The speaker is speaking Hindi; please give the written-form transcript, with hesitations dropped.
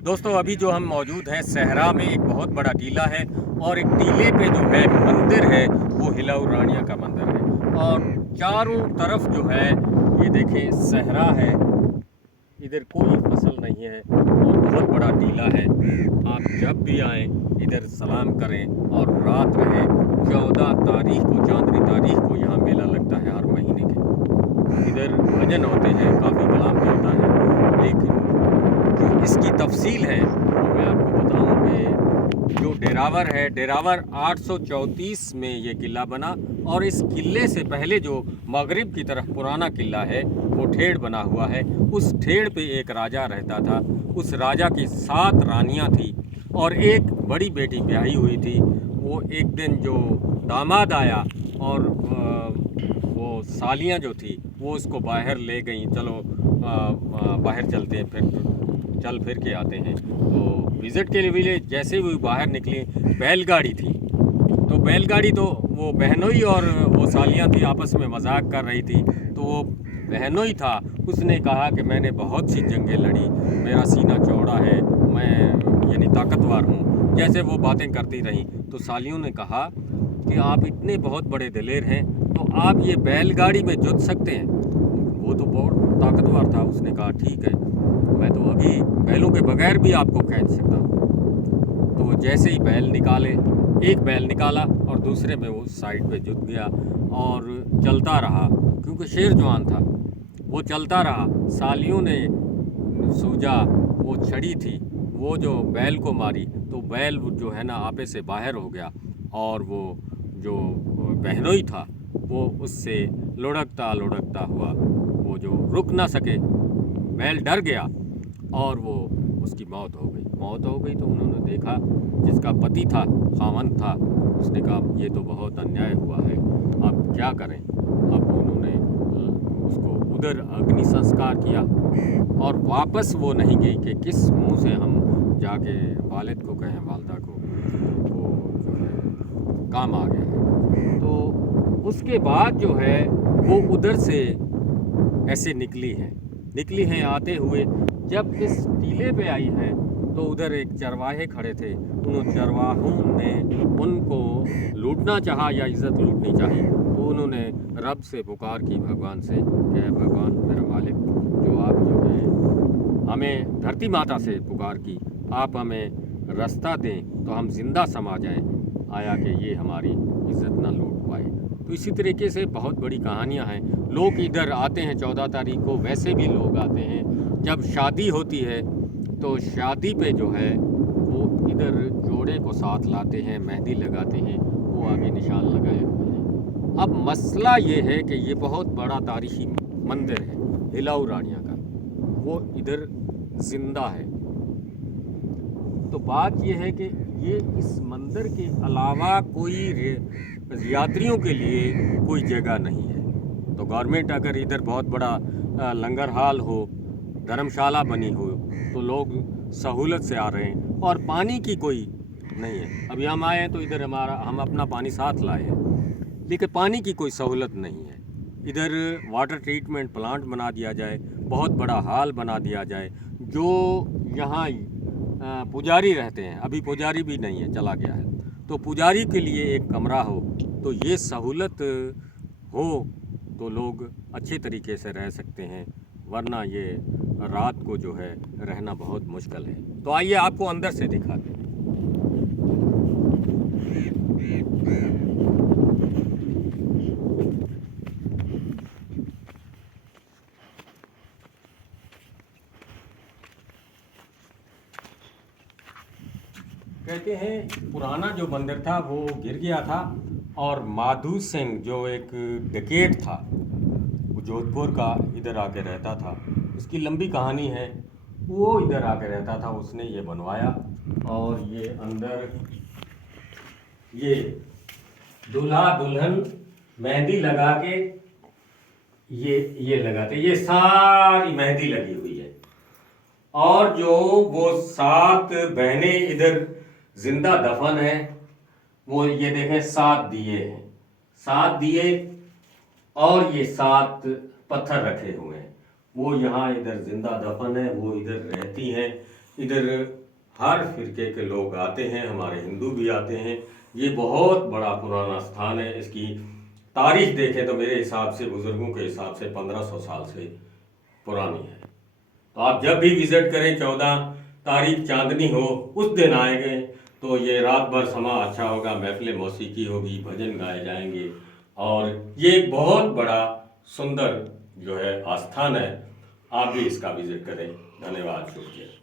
दोस्तों अभी जो हम मौजूद हैं सहरा में एक बहुत बड़ा टीला है और एक टीले पे जो है मंदिर है वो हिलाऊ रानिया का मंदिर है और चारों तरफ जो है ये देखें सहरा है। इधर कोई फसल नहीं है और बहुत बड़ा टीला है। आप जब भी आएँ इधर सलाम करें और रात रहें। 14 तारीख को चांदनी तारीख को यहाँ मेला लगता है हर महीने के। इधर भजन होते हैं, काफ़ी कलाम चलता है, लेकिन जो इसकी तफसील है वो मैं आपको बताऊं कि जो डेरावर है, डेरावर 834 में ये किला बना और इस किले से पहले जो मगरिब की तरफ पुराना किला है वो ठेड़ बना हुआ है। उस ठेड़ पे एक राजा रहता था। उस राजा की 7 रानियां थी और एक बड़ी बेटी ब्याही हुई थी। वो एक दिन जो दामाद आया और वो सालियां जो थी वो उसको बाहर ले गई, चलो बाहर चलते हैं, फिर चल फिर के आते हैं। तो विज़िट के लिए जैसे ही बाहर निकली बैलगाड़ी थी, तो बैलगाड़ी तो वो बहनोई और वो सालियाँ थी आपस में मजाक कर रही थी। तो वो बहनोई था, उसने कहा कि मैंने बहुत सी जंगें लड़ी, मेरा सीना चौड़ा है, मैं यानी ताकतवर हूँ। जैसे वो बातें करती रहीं तो सालियों ने कहा कि आप इतने बहुत बड़े दिलेर हैं तो आप ये बैलगाड़ी में जुत सकते हैं। वो तो बहुत ताकतवर था, उसने कहा ठीक है, मैं तो अभी बैलों के बगैर भी आपको खींच सकता हूँ। तो वो जैसे ही बैल निकाले, एक बैल निकाला और दूसरे में वो साइड पे जुट गया और चलता रहा, क्योंकि शेर जवान था। वो चलता रहा। सालियों ने सूझा वो छड़ी थी, वो जो बैल को मारी तो बैल जो है ना आपे से बाहर हो गया और वो जो बहनोई था वो उससे लुढ़कता लुढ़कता हुआ वो जो रुक ना सके, बैल डर गया और वो उसकी मौत हो गई। मौत हो गई तो उन्होंने देखा, जिसका पति था, खामन था, उसने कहा ये तो बहुत अन्याय हुआ है, अब क्या करें। अब उन्होंने उसको उधर अग्नि संस्कार किया और वापस वो नहीं गई कि किस मुंह से हम जाके वालिद को कहें, वालदा को। वो जो है काम आ गया है। तो उसके बाद जो है वो उधर से ऐसे निकली हैं आते हुए। जब इस टीले पे आई हैं तो उधर एक चरवाहे खड़े थे। उन चरवाहों ने उनको लूटना चाहा या इज़्ज़त लूटनी चाहिए, तो उन्होंने रब से पुकार की, भगवान से, कि भगवान मेरा मालिक, जो आप जो है हमें धरती माता से पुकार की, आप हमें रास्ता दें तो हम ज़िंदा समा जाएं, आया कि ये हमारी इज़्ज़त ना लूट पाए। तो इसी तरीके से बहुत बड़ी कहानियाँ हैं। लोग इधर आते हैं 14 तारीख को, वैसे भी लोग आते हैं। जब शादी होती है तो शादी पे जो है वो इधर जोड़े को साथ लाते हैं, मेहंदी लगाते हैं, वो आगे निशान लगाए हुए हैं। अब मसला ये है कि ये बहुत बड़ा तारीखी मंदिर है हिलाऊ रानिया का, वो इधर जिंदा है। तो बात ये है कि ये इस मंदिर के अलावा कोई यात्रियों के लिए कोई जगह नहीं है। तो गवर्नमेंट अगर इधर बहुत बड़ा लंगर हाल हो, धर्मशाला बनी हो, तो लोग सहूलत से आ रहे हैं। और पानी की कोई नहीं है। अभी हम आए हैं तो इधर हम अपना पानी साथ लाए हैं, लेकिन पानी की कोई सहूलत नहीं है। इधर वाटर ट्रीटमेंट प्लांट बना दिया जाए, बहुत बड़ा हाल बना दिया जाए। जो यहाँ पुजारी रहते हैं, अभी पुजारी भी नहीं है, चला गया है, तो पुजारी के लिए एक कमरा हो, तो ये सहूलत हो तो लोग अच्छे तरीके से रह सकते हैं, वरना ये रात को जो है रहना बहुत मुश्किल है। तो आइए आपको अंदर से दिखाते हैं। कहते हैं पुराना जो मंदिर था वो गिर गया था और माधु सिंह जो एक डकैत था, वो जोधपुर का, इधर आके रहता था। उसकी लंबी कहानी है। वो इधर आके रहता था, उसने ये बनवाया और ये अंदर ये दूल्हा दुल्हन मेहंदी लगा के ये लगाते, ये सारी मेहंदी लगी हुई है। और जो वो 7 बहनें इधर जिंदा दफन है, वो ये देखें 7 दिए हैं, 7 दिए और ये 7 पत्थर रखे हुए हैं। वो यहाँ इधर जिंदा दफन है, वो इधर रहती हैं। इधर हर फिरके के लोग आते हैं, हमारे हिंदू भी आते हैं। ये बहुत बड़ा पुराना स्थान है। इसकी तारीख देखें तो मेरे हिसाब से, बुजुर्गों के हिसाब से 1500 साल से पुरानी है। तो आप जब भी विजिट करें, 14 तारीख चांदनी हो उस दिन आएंगे तो ये रात भर समा अच्छा होगा, महफिल मौसीकी होगी, भजन गाए जाएंगे और ये एक बहुत बड़ा सुंदर जो है आस्थान है। आप भी इसका विजिट करें। धन्यवाद, शुक्रिया।